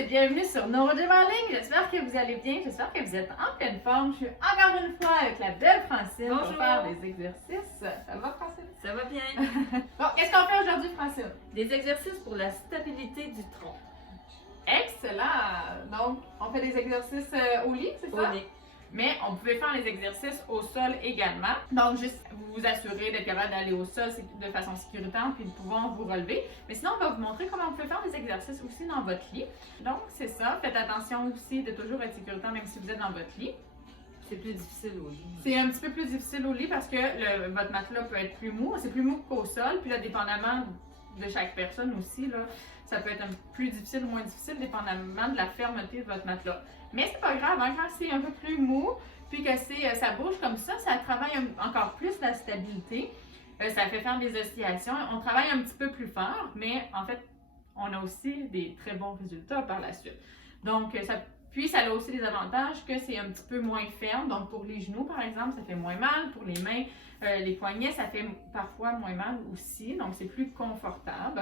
et bienvenue sur Neurodémarling. J'espère que vous allez bien, j'espère que vous êtes en pleine forme. Je suis encore une fois avec la belle Francine pour faire des exercices. Ça va, Francine? Ça va bien. Bon, qu'est-ce qu'on fait aujourd'hui, Francine? Des exercices pour la stabilité du tronc. Excellent! Donc, on fait des exercices au lit, c'est ça? Au lit. Mais on pouvait faire les exercices au sol également. Donc, juste vous assurer d'être capable d'aller au sol de façon sécuritaire puis de pouvoir vous relever. Mais sinon, on va vous montrer comment vous pouvez faire des exercices aussi dans votre lit. Donc, c'est ça. Faites attention aussi de toujours être sécuritaire même si vous êtes dans votre lit. C'est plus difficile au lit. C'est un petit peu plus difficile au lit parce que votre matelas peut être plus mou. C'est plus mou qu'au sol. Puis là, dépendamment de chaque personne aussi, là, ça peut être plus difficile ou moins difficile dépendamment de la fermeté de votre matelas. Mais c'est pas grave, hein, quand c'est un peu plus mou, puis que ça bouge comme ça travaille encore plus la stabilité. Ça fait faire des oscillations. On travaille un petit peu plus fort, mais en fait, on a aussi des très bons résultats par la suite. Donc, ça a aussi des avantages que c'est un petit peu moins ferme. Donc, pour les genoux, par exemple, ça fait moins mal. Pour les mains, les poignets, ça fait parfois moins mal aussi. Donc, c'est plus confortable.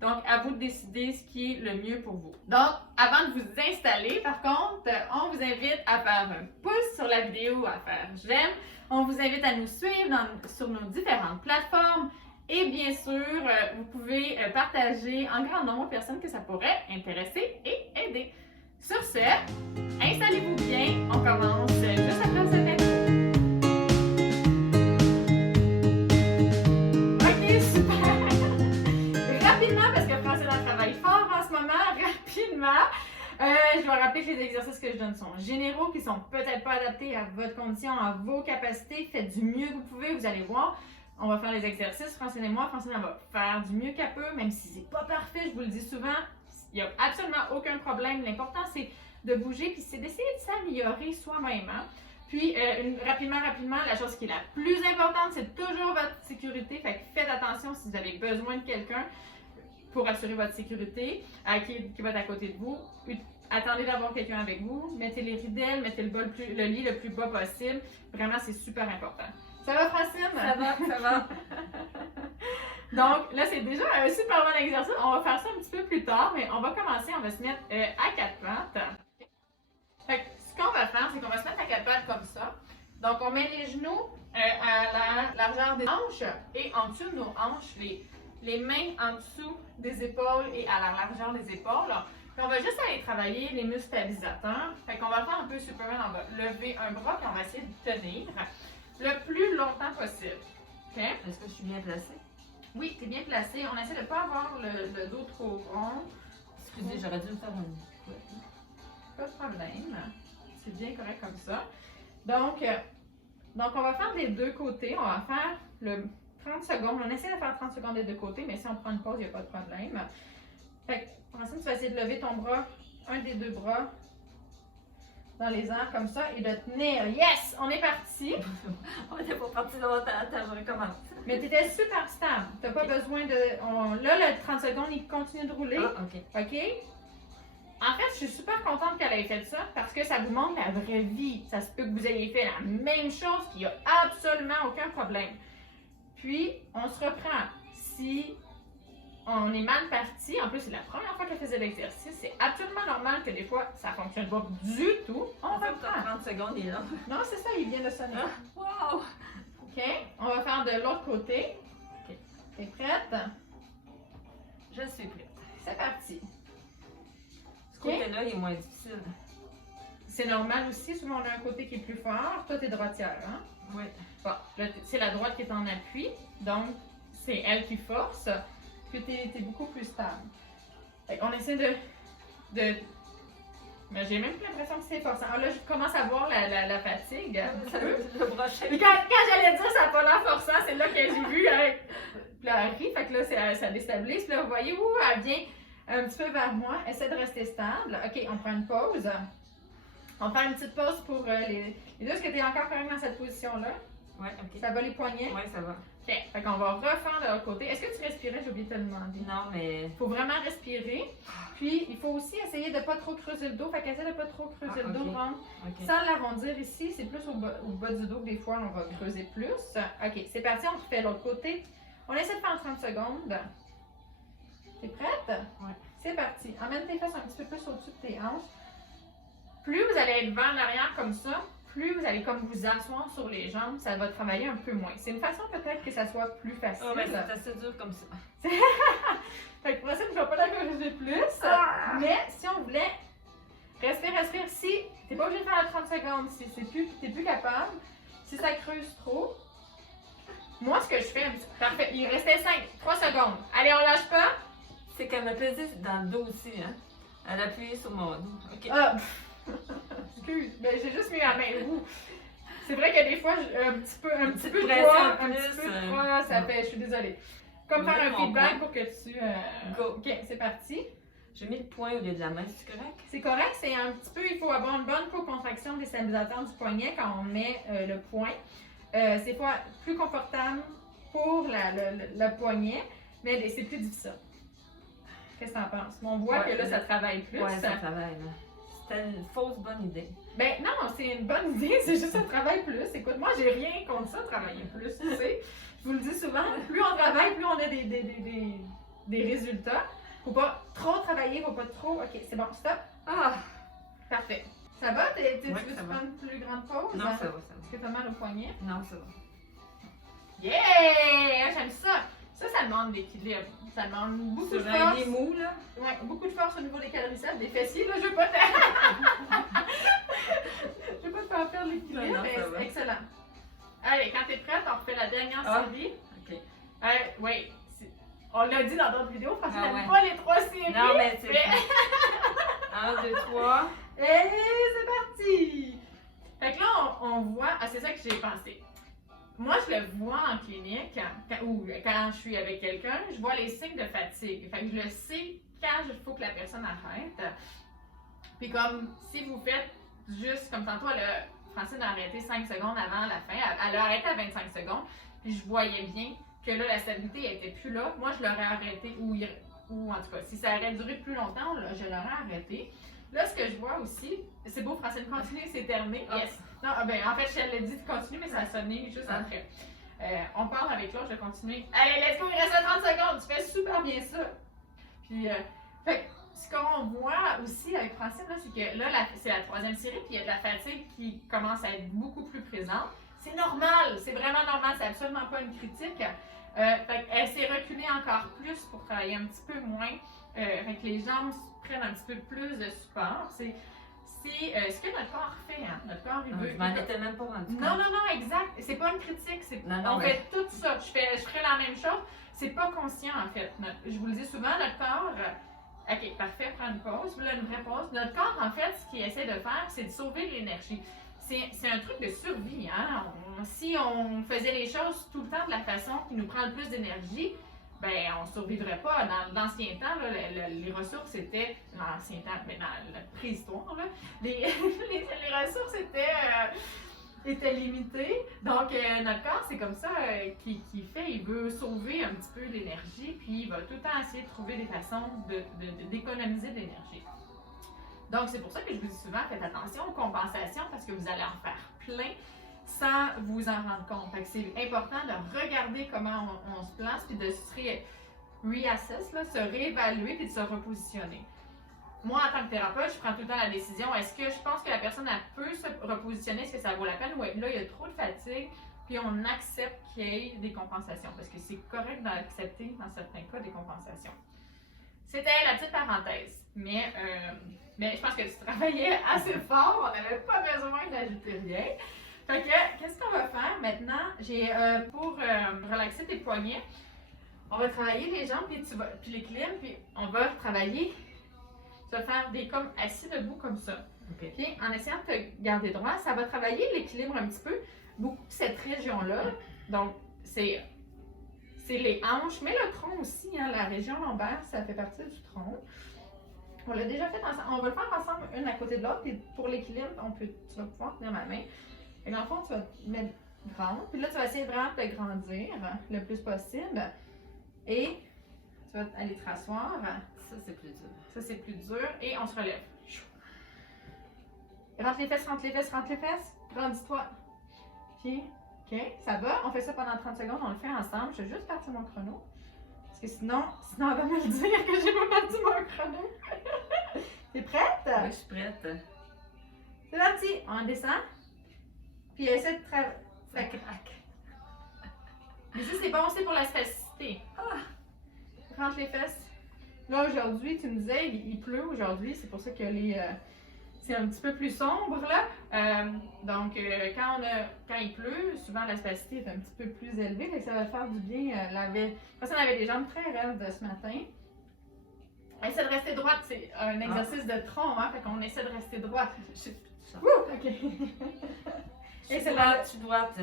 Donc, à vous de décider ce qui est le mieux pour vous. Donc, avant de vous installer, par contre, on vous invite à faire un pouce sur la vidéo, à faire j'aime. On vous invite à nous suivre sur nos différentes plateformes. Et bien sûr, vous pouvez partager en grand nombre de personnes que ça pourrait intéresser et aider. Sur ce, installez-vous bien. On commence juste après cette intro. Ok, super! Rapidement, parce que Francine travaille fort en ce moment, rapidement, je dois rappeler que les exercices que je donne sont généraux, qui sont peut-être pas adaptés à votre condition, à vos capacités. Faites du mieux que vous pouvez, vous allez voir. On va faire les exercices, Francine et moi. Francine, elle va faire du mieux qu'elle peut, même si c'est pas parfait, je vous le dis souvent. Il n'y a absolument aucun problème. L'important, c'est de bouger, puis c'est d'essayer de s'améliorer soi-même. Hein? Puis, rapidement, la chose qui est la plus importante, c'est toujours votre sécurité. Fait que faites attention si vous avez besoin de quelqu'un pour assurer votre sécurité, qui va être à côté de vous. Attendez d'avoir quelqu'un avec vous. Mettez les ridelles, mettez le lit le plus bas possible. Vraiment, c'est super important. Ça va, Francine? Ça va, ça va. Donc, là, c'est déjà un super bon exercice. On va faire ça un petit peu plus tard, mais on va commencer. On va se mettre à quatre pattes. Fait que, ce qu'on va faire, c'est qu'on va se mettre à quatre pattes comme ça. Donc, on met les genoux à la largeur des hanches et en dessous de nos hanches, les mains en dessous des épaules et à la largeur des épaules. Puis on va juste aller travailler les muscles stabilisateurs. Fait qu'on va faire un peu Superman. On va lever un bras puis on va essayer de tenir le plus longtemps possible. OK? Est-ce que je suis bien placée? Oui, tu es bien placé. On essaie de ne pas avoir le dos trop rond. Excusez, j'aurais dû me faire une... Pas de problème. C'est bien correct comme ça. Donc, on va faire des deux côtés. On va faire le 30 secondes. On essaie de faire 30 secondes des deux côtés, mais si on prend une pause, il n'y a pas de problème. Fait que, ensuite, tu vas essayer de lever ton bras, un des deux bras, dans les airs comme ça et de tenir. Yes! On est parti! On n'était pas parti longtemps. Attends, je recommence. Mais tu étais super stable. Tu n'as pas besoin de... Là, le 30 secondes, il continue de rouler. Ah, OK. OK? En fait, je suis super contente qu'elle ait fait ça parce que ça vous montre la vraie vie. Ça se peut que vous ayez fait la même chose, qu'il n'y a absolument aucun problème. Puis, on se reprend. Si on est mal parti, en plus, c'est la première fois qu'elle faisait l'exercice, c'est absolument normal que des fois, ça ne fonctionne pas du tout. On reprend. 30 secondes, il est là. Non, c'est ça, il vient de sonner. Wow! OK? On va faire de l'autre côté. OK. T'es prête? Je suis prête. C'est parti. Ce côté-là, il est moins difficile. C'est normal aussi, souvent on a un côté qui est plus fort. Toi, t'es droitière, hein? Oui. Bon, là, c'est la droite qui est en appui, donc c'est elle qui force, puis t'es beaucoup plus stable. Fait qu'on essaie de... Mais j'ai même plus l'impression que c'est forçant. Ah, là, je commence à voir la fatigue un petit peu. Le brochet. Puis quand j'allais dire ça n'a pas l'air forçant, c'est là que j'ai vu. Puis là, elle rit, fait que là, ça déstabilise. Puis là, vous voyez où elle vient un petit peu vers moi. Essaie de rester stable. OK, on prend une pause. On prend une petite pause pour les deux. Est-ce que tu es encore quand même dans cette position-là? Oui, OK. Ça va les poignets? Oui, ça va. OK, fait qu'on va refaire de l'autre côté. Est-ce que tu respirais? J'ai oublié de te demander. Non, mais... Il faut vraiment respirer. Puis, il faut aussi essayer de ne pas trop creuser le dos. Fait qu'essaie de ne pas trop creuser le dos, rentre. OK. Sans l'arrondir ici, c'est plus au bas du dos que des fois, on va creuser plus. OK, c'est parti, on refait l'autre côté. On essaie de faire en 30 secondes. T'es prête? Oui. C'est parti. Emmène tes fesses un petit peu plus au-dessus de tes hanches. Plus vous allez être vers l'arrière comme ça, plus vous allez comme vous asseoir sur les jambes, ça va travailler un peu moins. C'est une façon peut-être que ça soit plus facile. Oh, mais c'est assez dur comme ça. Fait que pour ça, je ne vais pas la corriger plus. Mais si on voulait, respire. Si t'es pas obligé de faire la 30 secondes, si t'es plus capable, si ça creuse trop, moi ce que je fais, parfait, il restait 3 secondes. Allez, on lâche pas. C'est qu'elle m'a pesé dans le dos aussi, hein. Elle a appuyé sur mon dos. OK. Ah, excuse, ben, j'ai juste mis la main. C'est vrai que des fois, un petit peu de poids, un petit peu de poids, ça fait, je suis désolée. Comme faire un feedback pour que tu... Go. Ok, c'est parti. J'ai mis le poing au lieu de la main, c'est correct? C'est correct, c'est un petit peu, il faut avoir une bonne co-contraction des stabilisateurs du poignet quand on met le poing. C'est pas plus confortable pour le poignet, mais c'est plus difficile. Qu'est-ce que t'en penses? On voit que là, ça travaille plus. Ouais, ça travaille, là. C'était une fausse bonne idée. Ben non, c'est une bonne idée, c'est juste que ça travaille plus. Écoute, moi, j'ai rien contre ça, travailler plus, tu sais. Je vous le dis souvent, plus on travaille, plus on a des résultats. Faut pas trop travailler, faut pas trop... Ok, c'est bon, stop. Ah! Parfait. Ça va? Tu veux prendre une plus grande pause? Non, ça va, ça va. Est-ce que t'as mal au poignet? Non, ça va. Yeah! J'aime ça! Ça demande l'équilibre. Ça demande beaucoup de force. Des mous, là. Ouais, beaucoup de force au niveau des quadriceps, des fessiers. Là, je veux pas te... je veux pas te faire perdre l'équilibre, mais c'est excellent. Allez, quand t'es prête, on refait la dernière série. OK. Oui, on l'a dit dans d'autres vidéos, parce qu'on n'aime pas les 3 séries. Non, mais c'est... 1, 2, 3. Et c'est parti! Fait que là, on voit... Ah, c'est ça que j'ai pensé. Moi, je le vois en clinique, ou quand je suis avec quelqu'un, je vois les signes de fatigue. Fait que je le sais quand il faut que la personne arrête. Puis comme, si vous faites juste, comme tantôt, Francine a arrêté 5 secondes avant la fin, elle a arrêté à 25 secondes, puis je voyais bien que là, la stabilité n'était plus là. Moi, je l'aurais arrêté, ou en tout cas, si ça aurait duré plus longtemps, là, je l'aurais arrêté. Là, ce que je vois aussi, c'est beau, Francine, continue, c'est terminé. Yes. Non, ben, en fait, je l'ai dit de continuer, mais ça a sonné juste après. On parle avec l'autre, je vais continuer. Allez, let's go, il reste 30 secondes, tu fais super bien ça. Puis, fait ce qu'on voit aussi avec Francine, c'est que là, c'est la 3e série, puis il y a de la fatigue qui commence à être beaucoup plus présente. C'est normal, c'est vraiment normal, c'est absolument pas une critique. Fait elle s'est reculée encore plus pour travailler un petit peu moins. Fait que les jambes prennent un petit peu plus de support. C'est ce que notre corps fait. Hein. Notre corps, il veut. Je m'en étais même pas rendu compte. Non, exact. C'est pas une critique. On mais... fait tout ça. Je ferais la même chose. C'est pas conscient, en fait. Je vous le dis souvent, notre corps. Ok, parfait, prends une pause. Là, une vraie pause. Notre corps, en fait, ce qu'il essaie de faire, c'est de sauver de l'énergie. C'est un truc de survie. Hein? Si on faisait les choses tout le temps de la façon qui nous prend le plus d'énergie, ben on ne survivrait pas. Dans l'ancien temps, là, les ressources étaient. Dans l'ancien temps, mais dans la préhistoire, là, les ressources étaient limitées. Donc, notre corps, c'est comme ça qu'il fait. Il veut sauver un petit peu l'énergie, puis il va tout le temps essayer de trouver des façons d'économiser de l'énergie. Donc, c'est pour ça que je vous dis souvent, faites attention aux compensations parce que vous allez en faire plein sans vous en rendre compte. Fait que c'est important de regarder comment on se place puis de se reassess, se réévaluer puis de se repositionner. Moi, en tant que thérapeute, je prends tout le temps la décision. Est-ce que je pense que la personne elle peut se repositionner? Est-ce que ça vaut la peine? Ou là, il y a trop de fatigue, puis on accepte qu'il y ait des compensations parce que c'est correct d'accepter dans certains cas des compensations. C'était la petite parenthèse. Mais je pense que tu travaillais assez fort. On n'avait pas besoin d'ajouter rien. Fait que, qu'est-ce qu'on va faire maintenant? Pour relaxer tes poignets, on va travailler les jambes puis l'équilibre, puis on va travailler, tu vas faire des comme assis debout comme ça. Okay. Puis en essayant de te garder droit, ça va travailler l'équilibre un petit peu, beaucoup cette région-là. Donc, c'est les hanches, mais le tronc aussi, hein, la région lombaire, ça fait partie du tronc. On l'a déjà fait ensemble. On va le faire ensemble, une à côté de l'autre. Puis pour l'équilibre, tu vas pouvoir tenir ma main. Et dans le fond, tu vas te mettre grande. Puis là, tu vas essayer vraiment de te grandir le plus possible. Et tu vas aller te rasseoir. Ça, c'est plus dur. Ça, c'est plus dur. Et on se relève. Rentre les fesses, rentre les fesses, rentre les fesses. Grandis-toi. Puis, OK, ça va. On fait ça pendant 30 secondes. On le fait ensemble. Je vais juste partir mon chrono. Parce que sinon elle va me le dire que j'ai pas perdu mon chrono. T'es prête? Oui, je suis prête. C'est parti! On descend. Puis essaie de travailler. Ça craque. Mais ça, c'est bon aussi pour la spasticité. Rentre les fesses. Là, aujourd'hui, tu me disais, il pleut aujourd'hui. C'est pour ça que c'est un petit peu plus sombre, là. Donc, quand il pleut, souvent la spasticité est un petit peu plus élevée. Fait que ça va faire du bien. Personne avait des jambes très raides ce matin. Essaie de rester droite. C'est un exercice de tronc, hein. Fait qu'on essaie de rester droite. OK. Je suis droite.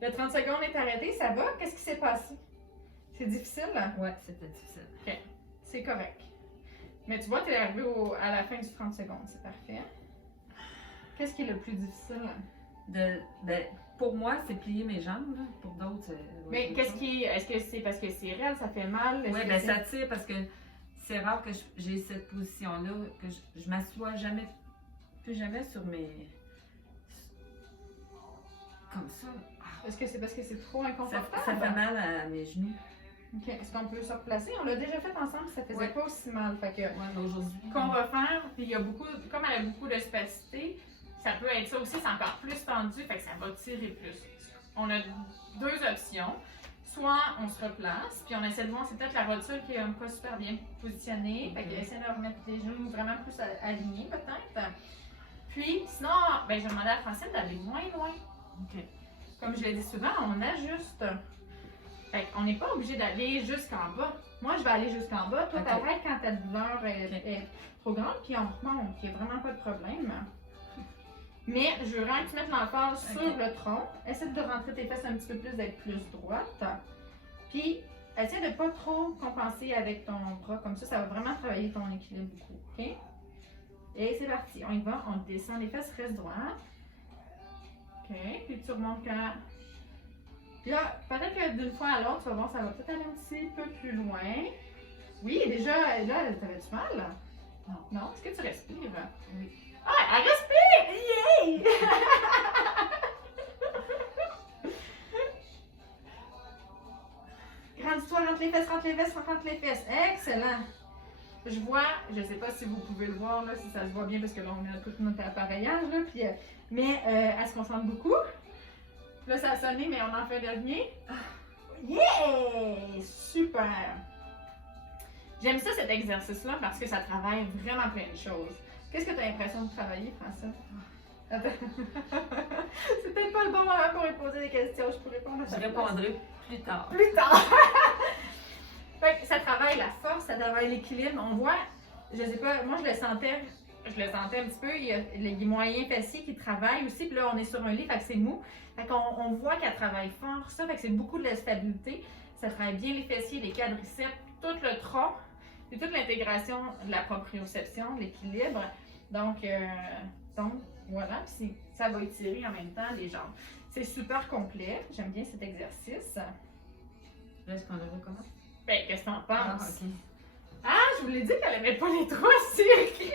Le 30 secondes est arrêté, ça va? Qu'est-ce qui s'est passé? C'est difficile? Ouais, c'était difficile. OK, c'est correct. Mais tu vois, tu es arrivé à la fin du 30 secondes, c'est parfait. Qu'est-ce qui est le plus difficile? Pour moi, c'est plier mes jambes. Là. Pour d'autres, mais est-ce que c'est parce que c'est raide, ça fait mal? Oui, ben ça tire parce que c'est rare que j'ai cette position-là, que je m'assois jamais, plus jamais sur mes... Comme ça. Est-ce que c'est parce que c'est trop inconfortable? Ça fait mal à mes genoux. OK. Est-ce qu'on peut se replacer? On l'a déjà fait ensemble, ça faisait pas aussi mal. Fait que, aujourd'hui. Qu'on va faire, puis il y a beaucoup, comme elle a beaucoup de spasticité, ça peut être ça aussi, c'est encore plus tendu, fait que ça va tirer plus. On a deux options. Soit on se replace, puis on essaie de voir, c'est peut-être la rotule qui est pas super bien positionnée. Fait que essaie de remettre les genoux vraiment plus alignés, peut-être. Puis, sinon, ben, je vais demander à Francine d'aller moins loin. OK. Comme je l'ai dit souvent, on ajuste. Fait qu'on n'est pas obligé d'aller jusqu'en bas. Moi, je vais aller jusqu'en bas. Toi, t'arrêtes quand ta douleur est trop grande, puis on remonte. Il n'y a vraiment pas de problème. Mais je veux vraiment que tu mettes l'emphase sur le tronc. Essaie de rentrer tes fesses un petit peu plus, d'être plus droite. Puis, essaie de ne pas trop compenser avec ton bras. Comme ça va vraiment travailler ton équilibre beaucoup. OK? Et c'est parti. On y va. On descend les fesses, reste droite. OK. Puis tu remontes quand... Puis là, peut-être que d'une fois à l'autre, tu vas voir, ça va peut-être aller un petit peu plus loin. Oui, déjà, là, t'avais-tu mal? Non. Non? Est-ce que tu respires? Oui. Ah, elle respire! Yay! Grandis-toi, rentre les fesses, rentre les fesses, rentre les fesses. Excellent! Je vois, je sais pas si vous pouvez le voir, là, si ça se voit bien, parce que là, on a tout notre appareillage, là, puis, mais elle se concentre beaucoup. Là, ça a sonné, mais on en fait un dernier. Yeah! Super! J'aime ça, cet exercice-là, parce que ça travaille vraiment plein de choses. Qu'est-ce que tu as l'impression de travailler, Francine? C'est peut-être pas le bon moment pour lui poser des questions. Je peux répondre à ça. Je répondrai plus tard. Plus tard! Fait que ça travaille la force, ça travaille l'équilibre. On voit, je sais pas, moi je le sentais un petit peu. Il y a les moyens fessiers qui travaillent aussi. Puis là, on est sur un lit, fait que c'est mou. Fait qu'on voit qu'elle travaille fort, ça. Fait que c'est beaucoup de la stabilité. Ça travaille bien les fessiers, les quadriceps, tout le tronc. C'est toute l'intégration de la proprioception, de l'équilibre. Donc voilà, puis ça va étirer en même temps les jambes. C'est super complet. J'aime bien cet exercice. Là, est-ce qu'on le recommence? Ben, qu'est-ce que t'en penses? OK. Ah, je vous l'ai dit qu'elle aimait pas les trois circuits.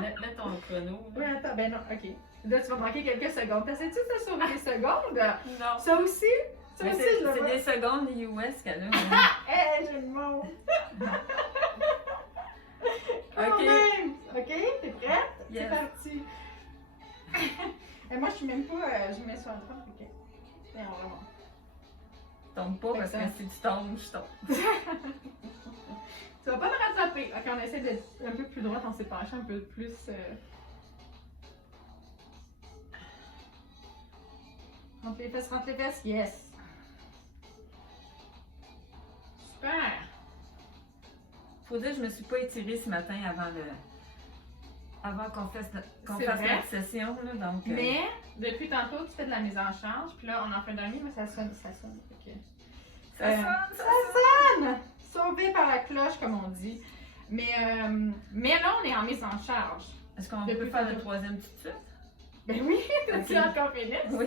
Mets ton chrono. Oui, attends, ben non, OK. Là, tu vas manquer quelques secondes. T'essaies-tu de te sauver des secondes? Non. Ça aussi? Ça Mais aussi, c'est je le vois. des secondes US qu'elle a. Hé, j'ai le mot. OK. OK, t'es prête? Yes. C'est parti. Et moi, je suis même pas... je mets sur le train. OK. Et on va voir. Tombe pas parce que si tu tombes, je tombe. Tu vas pas me rattraper. OK, on essaie d'être un peu plus droite. On s'est penché un peu plus... Rentre les fesses. Yes. Super. Faut dire que je me suis pas étirée ce matin avant qu'on fasse C'est vrai. notre session. Là, donc, Mais, depuis tantôt, tu fais de la mise en charge. Puis là, on en fait un dernier, mais ça sonne. OK. ça sonne. Ça sonne! Sauvé par la cloche, comme on dit. Mais là, on est en mise en charge. Est-ce qu'on Depuis peut faire tantôt. le troisième tout de suite? Ben oui, t'as-tu Ok. encore fini? Oui.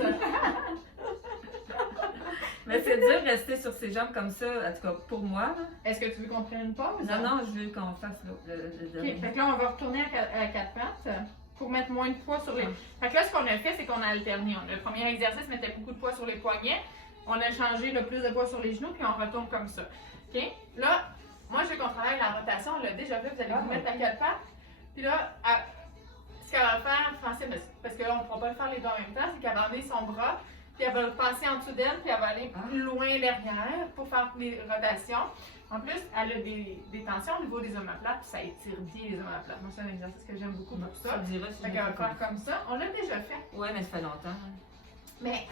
Mais c'est dur de rester sur ses jambes comme ça, en tout cas pour moi. Là. Est-ce que tu veux qu'on prenne une pause? Non, je veux qu'on fasse le OK, dernier. fait que là, on va retourner à quatre pattes pour mettre moins de poids sur les... Fait que là, ce qu'on a fait, c'est qu'on a alterné. Le premier exercice mettait beaucoup de poids sur les poignets. On a changé le plus de poids sur les genoux, puis on retourne comme ça. OK? OK? Là, moi, je veux qu'on travaille la rotation. On l'a déjà fait. Vous allez vous mettre à quatre pattes. Puis là, ce qu'elle va faire, Francine, parce que là, on ne pourra pas le faire les deux en même temps, c'est qu'elle va amener son bras, puis elle va le passer en dessous d'elle, puis elle va aller plus loin derrière pour faire les rotations. En plus, elle a des tensions au niveau des omoplates, puis ça étire bien les omoplates. Moi, c'est un exercice que j'aime beaucoup pour ça. Fait qu'elle va faire comme ça. On l'a déjà fait. Ouais, mais ça fait longtemps. Mais,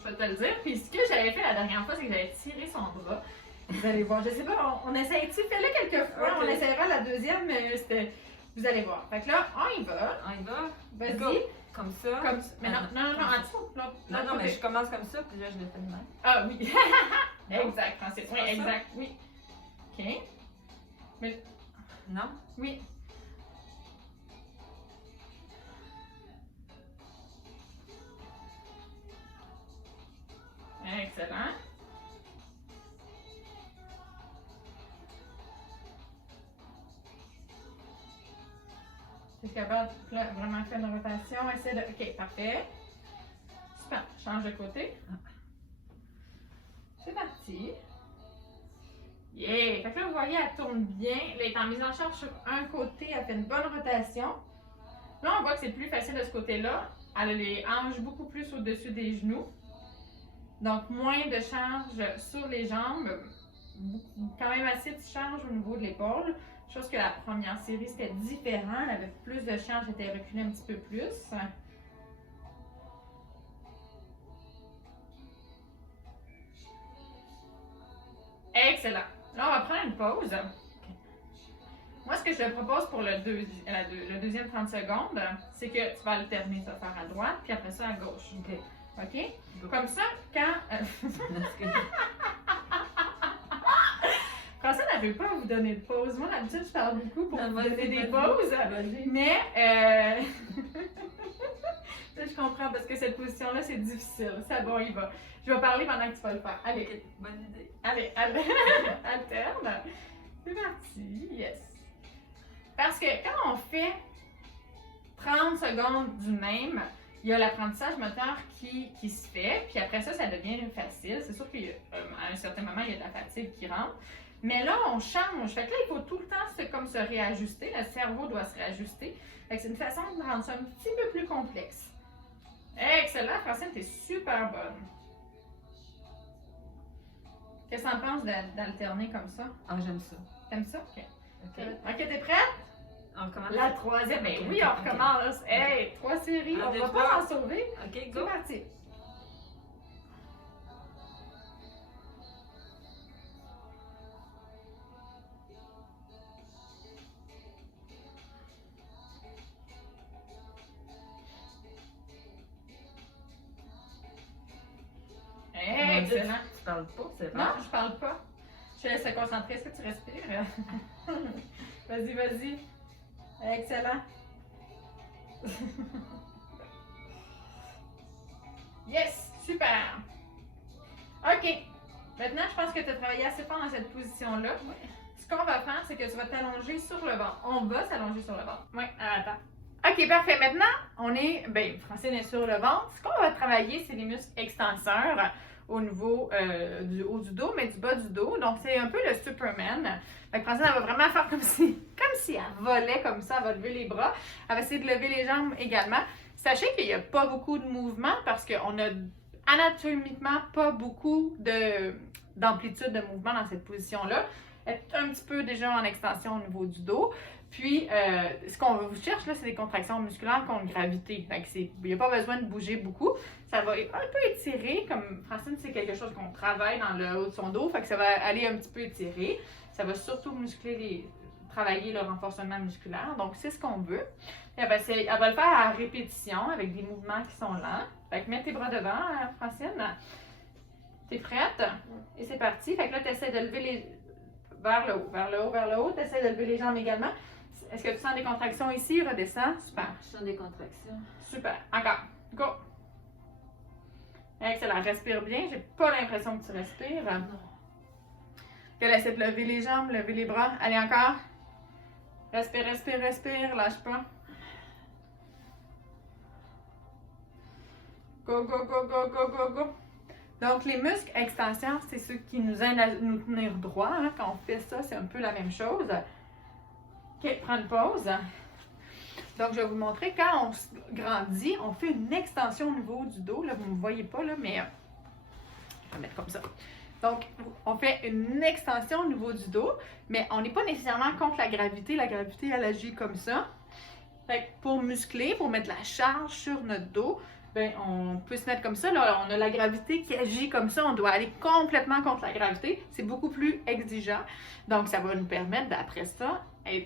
je vais te le dire, puis ce que j'avais fait la dernière fois, c'est que j'avais tiré son bras. Vous allez voir, je sais pas, on essaye-tu? Fais-le quelques fois, on essaiera la deuxième, mais c'était... Vous allez voir. Fait que là, on y va. On y va. Vas-y. Comme ça. Comme ça. Mais non, en dessous. Non, mais je commence comme ça, puis là, je le fais de même. Ah oui. Exact, Francis. Oui, exact, oui. OK. Mais... Non? Oui. Excellent. Tu es capable de vraiment faire une rotation. Essaie de... OK, parfait. Super. Change de côté. C'est parti. Yeah! Fait que là, vous voyez, elle tourne bien. Là, elle est en mise en charge sur un côté. Elle fait une bonne rotation. Là, on voit que c'est plus facile de ce côté-là. Elle a les hanches beaucoup plus au-dessus des genoux. Donc, moins de charge sur les jambes. Quand même assez de charge au niveau de l'épaule. Chose que la première série, c'était différent. Elle avait plus de charge, elle était reculée un petit peu plus. Excellent. Là, on va prendre une pause. Moi, ce que je te propose pour le deuxième 30 secondes, c'est que tu vas alterner. Tu vas faire à droite, puis après ça à gauche. OK. OK? Comme ça, quand... Francine n'arrive pas à vous donner de pause. Moi, d'habitude, je parle beaucoup pour vous donner des pauses. Mais, je comprends parce que cette position-là, c'est difficile. C'est bon, il va. Je vais parler pendant que tu vas le faire. Allez. Bonne idée. Allez, alterne. C'est parti. Yes. Parce que quand on fait 30 secondes du même, il y a l'apprentissage moteur qui se fait. Puis après ça, ça devient facile. C'est sûr qu'à un certain moment, il y a de la fatigue qui rentre. Mais là, on change. Fait que là, il faut tout le temps se réajuster. Le cerveau doit se réajuster. Fait que c'est une façon de rendre ça un petit peu plus complexe. Excellent, Francine, t'es super bonne. Qu'est-ce que t'en penses d'alterner comme ça? Ah, j'aime ça. T'aimes ça? OK. OK. OK, t'es prête? On recommence? La troisième. Ben oui, on recommence. Hey, 3 séries. On va pas s'en sauver. OK, go. C'est parti. Excellent. Tu parles pas, c'est vrai? Non, je parle pas. Je te laisse te concentrer. Est-ce que tu respires? Vas-y, vas-y. Excellent. Yes, super. OK. Maintenant, je pense que tu as travaillé assez fort dans cette position-là. Ce qu'on va faire, c'est que tu vas t'allonger sur le ventre. On va s'allonger sur le ventre. Oui, attends. OK, parfait. Maintenant, Francine est sur le ventre. Ce qu'on va travailler, c'est les muscles extenseurs au niveau du haut du dos, mais du bas du dos. Donc, c'est un peu le Superman. Fait que Francine, elle va vraiment faire comme si elle volait comme ça. Elle va lever les bras. Elle va essayer de lever les jambes également. Sachez qu'il n'y a pas beaucoup de mouvement parce qu'on a anatomiquement pas beaucoup d'amplitude de mouvement dans cette position-là. Elle est un petit peu déjà en extension au niveau du dos. Puis, ce qu'on vous cherche, là, c'est des contractions musculaires contre gravité. Il n'y a pas besoin de bouger beaucoup. Ça va un peu étirer, comme Francine, c'est quelque chose qu'on travaille dans le haut de son dos. Fait que ça va aller un petit peu étirer. Ça va surtout travailler le renforcement musculaire. Donc, c'est ce qu'on veut. Puis elle va le faire à répétition avec des mouvements qui sont lents. Fait que mets tes bras devant, Francine. T'es prête? Et c'est parti. Fait que là, tu essaies de lever les... vers le haut, vers le haut, vers le haut. Tu essaies de lever les jambes également. Est-ce que tu sens des contractions ici? Redescends. Super. Je sens des contractions. Super. Encore. Go. Excellent. Respire bien. J'ai pas l'impression que tu respires. Non. Essaie de lever les jambes, lever les bras. Allez, encore. Respire, respire, respire. Lâche pas. Go, go, go, go, go, go, go. Donc, les muscles extension, c'est ceux qui nous aident à nous tenir droit. Hein. Quand on fait ça, c'est un peu la même chose. OK, prends une pause. Donc, je vais vous montrer, quand on grandit, on fait une extension au niveau du dos. Là, vous ne me voyez pas, là, mais je vais mettre comme ça. Donc, on fait une extension au niveau du dos, mais on n'est pas nécessairement contre la gravité. La gravité, elle agit comme ça. Fait que pour muscler, pour mettre la charge sur notre dos, ben, on peut se mettre comme ça. Là, on a la gravité qui agit comme ça. On doit aller complètement contre la gravité. C'est beaucoup plus exigeant. Donc, ça va nous permettre, après ça,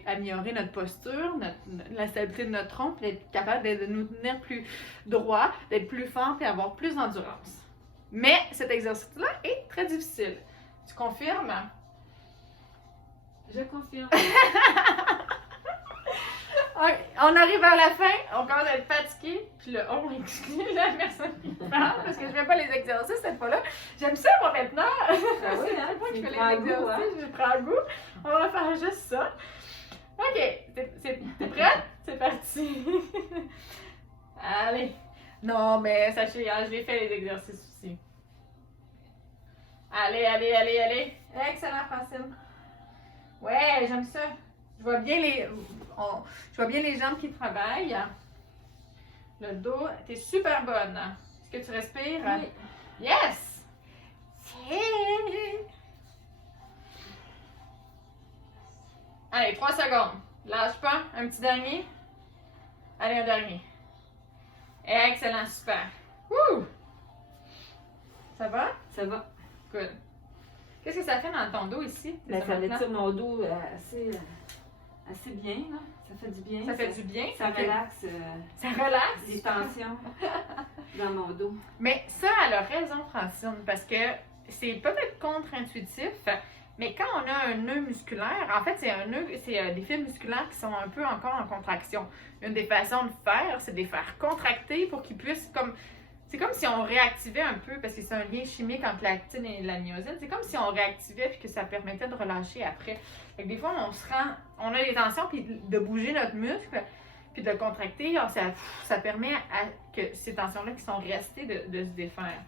d'améliorer notre posture, la stabilité de notre tronc, puis d'être capable de nous tenir plus droit, d'être plus fort, puis avoir plus d'endurance. Mais cet exercice-là est très difficile. Tu confirmes? Je confirme. On arrive vers la fin, on commence à être fatigué, puis le on exclut la personne qui parle parce que je fais pas les exercices cette fois-là. J'aime ça moi maintenant. Ah oui, C'est hein, la fois que je tu fais prends les goût, exercices, je prends goût. On va faire juste ça. Ok, t'es prête? C'est parti. Allez. Non, mais sachez, hein, je l'ai fait les exercices aussi. Allez, allez, allez, allez. Excellent, Francine. Ouais, j'aime ça. Je vois bien les jambes qui travaillent. Le dos, t'es super bonne. Est-ce que tu respires? Oui. Yes! Allez, 3 secondes. Lâche pas. Un petit dernier. Allez, un dernier. Excellent, super. Wouh! Ça va? Ça va. Good. Qu'est-ce que ça fait dans ton dos ici? Ben, ça étire mon dos assez bien, là. Ça fait du bien. Ça fait du bien? Ça Ok. relaxe Ça relaxe? des tensions dans mon dos. Mais ça, elle a raison, Francine, parce que c'est peut-être contre-intuitif, mais quand on a un nœud musculaire, en fait, c'est des fibres musculaires qui sont un peu encore en contraction. Une des façons de faire, c'est de les faire contracter pour qu'ils puissent comme... C'est comme si on réactivait un peu, parce que c'est un lien chimique entre la actine et la myosine. C'est comme si on réactivait puis que ça permettait de relâcher après. Fait que des fois, on a des tensions, puis de bouger notre muscle, puis de le contracter, ça permet que ces tensions-là qui sont restées de se défaire.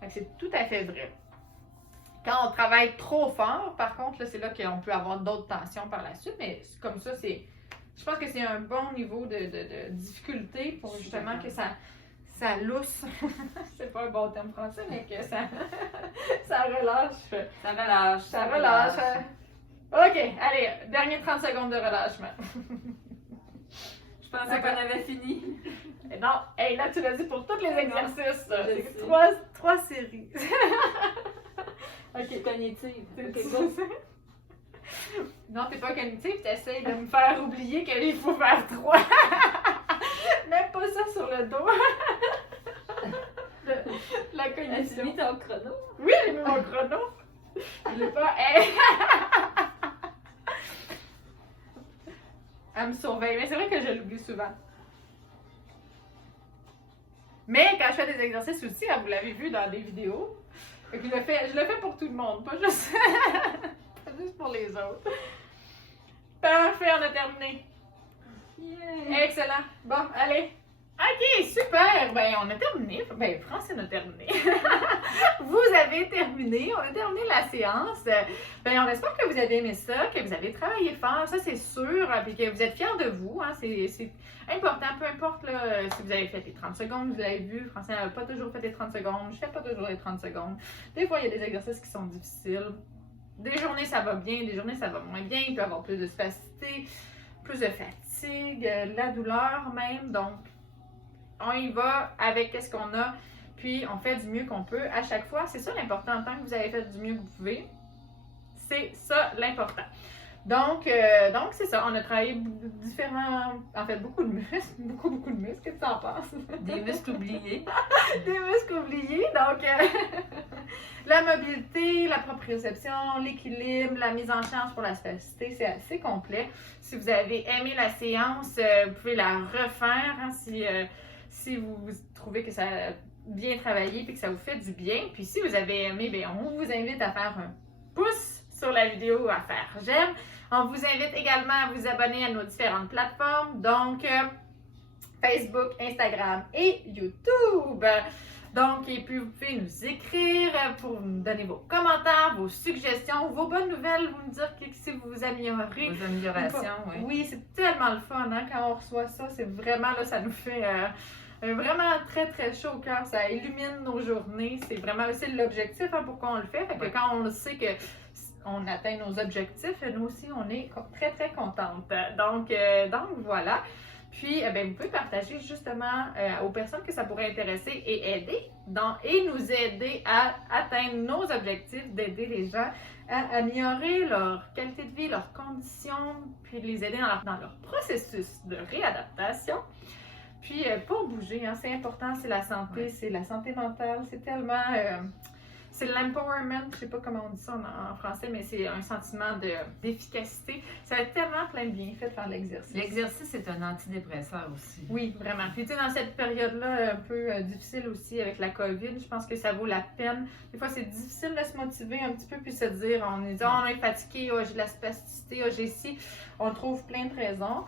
Fait que c'est tout à fait vrai. Quand on travaille trop fort, par contre, là, c'est là qu'on peut avoir d'autres tensions par la suite, mais comme ça, je pense que c'est un bon niveau de difficulté pour justement que ça lousse. C'est pas un bon terme français, mais que ça relâche. Ça relâche. Ça relâche. OK, allez, dernier 30 secondes de relâchement. Je pensais qu'on avait fini. Non, hey, là, tu l'as dit pour tous les exercices. Je C'est sais. trois séries. OK, cognitive. OK, C'est go. ça. Non, t'es pas cognitive, t'essayes de me faire oublier qu'il faut faire 3. Même pas ça sur le dos. La As-tu cognition. mis ton chrono? Oui, j'ai mis mon chrono. Je l'ai pas. Hey. Elle me surveille, mais c'est vrai que je l'oublie souvent. Mais quand je fais des exercices aussi, vous l'avez vu dans des vidéos, fait que je le fais pour tout le monde, pas juste, pas juste pour les autres. Parfait, on a terminé. Yeah. Excellent. Bon, allez. OK, super. Ben, on a terminé. Ben, Francine a terminé. Vous avez terminé. On a terminé la séance. Ben, on espère que vous avez aimé ça, que vous avez travaillé fort, ça c'est sûr, puis que vous êtes fiers de vous. Hein, c'est important, peu importe là, si vous avez fait les 30 secondes, vous avez vu, Francine n'a pas toujours fait les 30 secondes, je fais pas toujours les 30 secondes. Des fois, il y a des exercices qui sont difficiles. Des journées, ça va bien, des journées, ça va moins bien. Il peut y avoir plus de spasticité, plus de fatigue, de la douleur même. Donc, on y va avec ce qu'on a, puis on fait du mieux qu'on peut à chaque fois. C'est ça l'important, tant que vous avez fait du mieux que vous pouvez. C'est ça l'important. Donc c'est ça, on a travaillé beaucoup de muscles, beaucoup de muscles, qu'est-ce que tu en penses? Des muscles oubliés. Des muscles oubliés, donc la mobilité, la proprioception, l'équilibre, la mise en charge pour la spasticité, c'est assez complet. Si vous avez aimé la séance, vous pouvez la refaire hein, si vous trouvez que ça a bien travaillé et que ça vous fait du bien. Puis si vous avez aimé, bien, on vous invite à faire un pouce sur la vidéo, à faire j'aime. On vous invite également à vous abonner à nos différentes plateformes, donc Facebook, Instagram et YouTube. Donc, et puis vous pouvez nous écrire pour nous donner vos commentaires, vos suggestions, vos bonnes nouvelles, vous me dire si vous vous améliorez. Vos améliorations, oui. Oui, c'est tellement le fun hein, quand on reçoit ça. C'est vraiment, là, ça nous fait vraiment très, très chaud au cœur. Ça illumine nos journées. C'est vraiment aussi l'objectif hein, pourquoi on le fait. Fait que quand on sait que on atteint nos objectifs, nous aussi, on est très, très contente. Donc voilà. Puis, vous pouvez partager justement aux personnes que ça pourrait intéresser et aider et nous aider à atteindre nos objectifs, d'aider les gens à améliorer leur qualité de vie, leurs conditions, puis les aider dans leur processus de réadaptation. Puis, pour bouger, hein, c'est important, c'est la santé, c'est la santé mentale, c'est tellement... c'est l'empowerment, je sais pas comment on dit ça en français, mais c'est un sentiment d'efficacité. Ça a tellement plein de bienfaits de faire l'exercice. L'exercice est un antidépresseur aussi. Oui, vraiment. Puis tu sais, dans cette période-là un peu difficile aussi avec la COVID, je pense que ça vaut la peine. Des fois, c'est difficile de se motiver un petit peu puis se dire, on est fatigué, j'ai de la spasticité, j'ai ci. On trouve plein de raisons.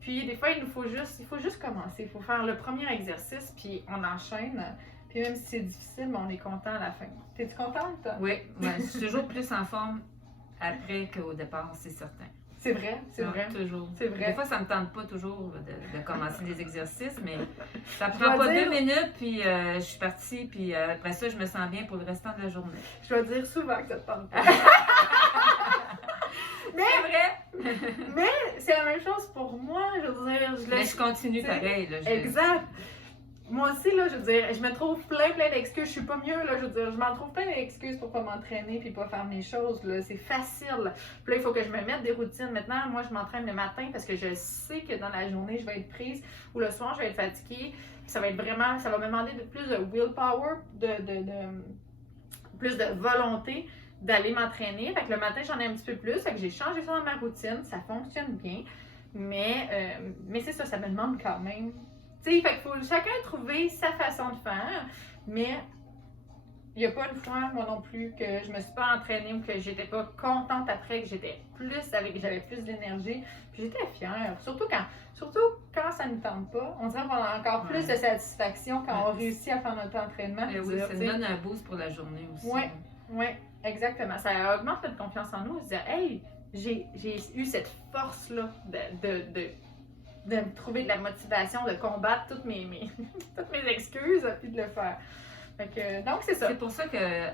Puis des fois, il faut juste commencer. Il faut faire le premier exercice, puis on enchaîne. Puis même si c'est difficile, on est content à la fin. T'es-tu contente, toi? Oui, je suis toujours plus en forme après qu'au départ, c'est certain. C'est vrai, c'est vrai. Toujours. C'est vrai. Des fois, ça me tente pas toujours de commencer les exercices, mais ça prend pas 2 minutes, puis je suis partie, puis après ça, je me sens bien pour le restant de la journée. Je dois dire souvent que ça te tente pas. C'est vrai! Mais c'est la même chose pour moi, je veux dire. Mais je continue pareil. Là, Exact. Moi aussi, là, je veux dire, je me trouve plein d'excuses. Je suis pas mieux, là, je veux dire, je m'en trouve plein d'excuses pour pas m'entraîner puis pas faire mes choses, là. C'est facile. Puis là, il faut que je me mette des routines. Maintenant, moi, je m'entraîne le matin parce que je sais que dans la journée, je vais être prise ou le soir, je vais être fatiguée. Ça va être vraiment, ça va me demander plus de willpower, plus de volonté d'aller m'entraîner. Fait que le matin, j'en ai un petit peu plus. Fait que j'ai changé ça dans ma routine. Ça fonctionne bien. Mais c'est ça, ça me demande quand même. Tu sais, fait qu'il faut chacun trouver sa façon de faire. Mais il n'y a pas une fois, moi non plus, que je me suis pas entraînée ou que j'étais pas contente après, que j'étais j'avais plus d'énergie. Puis j'étais fière. Surtout quand ça ne tente pas. On dirait qu'on a encore plus de satisfaction quand on réussit à faire notre entraînement. Oui, ça nous donne un boost pour la journée aussi. Oui, exactement. Ça augmente notre confiance en nous. On se dit, hey, j'ai eu cette force-là de me trouver de la motivation, de combattre toutes mes excuses, puis de le faire. Fait que, donc, c'est ça. C'est pour ça que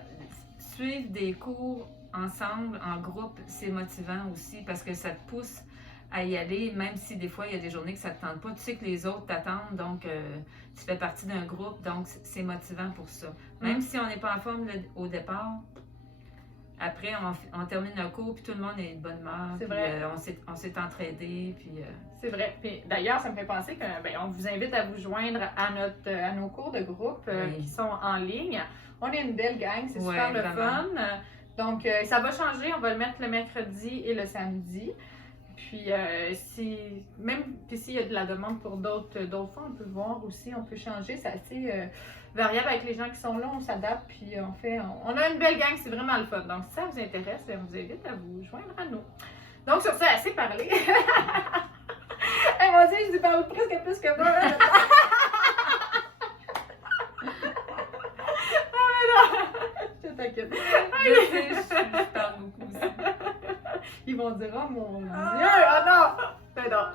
suivre des cours ensemble, en groupe, c'est motivant aussi, parce que ça te pousse à y aller, même si des fois, il y a des journées que ça ne te tente pas. Tu sais que les autres t'attendent, donc tu fais partie d'un groupe, donc c'est motivant pour ça. Même si on n'est pas en forme au départ, après, on termine un cours, puis tout le monde est de bonne humeur. C'est vrai. On s'est entraidés, puis... C'est vrai. Puis d'ailleurs, ça me fait penser qu'on vous invite à vous joindre à nos cours de groupe qui sont en ligne. On est une belle gang, c'est super le fun. Donc, ça va changer. On va le mettre le mercredi et le samedi. Puis, s'il y a de la demande pour d'autres fois, on peut voir aussi, on peut changer. C'est assez variable avec les gens qui sont là, on s'adapte, puis on a une belle gang, c'est vraiment le fun. Donc, si ça vous intéresse, on vous invite à vous joindre à nous. Donc, sur ça, assez parlé. Moi aussi, je parle presque plus que moi. Je t'inquiète. Je parle beaucoup aussi. Ils vont dire, oh mon Dieu, oh non! Mais non.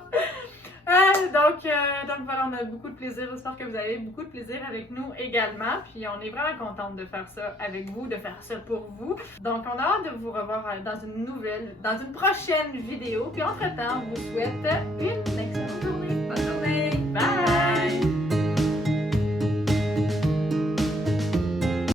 Donc voilà, on a beaucoup de plaisir. J'espère que vous avez beaucoup de plaisir avec nous également. Puis on est vraiment contente de faire ça avec vous, de faire ça pour vous. Donc on a hâte de vous revoir dans une prochaine vidéo. Puis entre-temps, on vous souhaite une excellente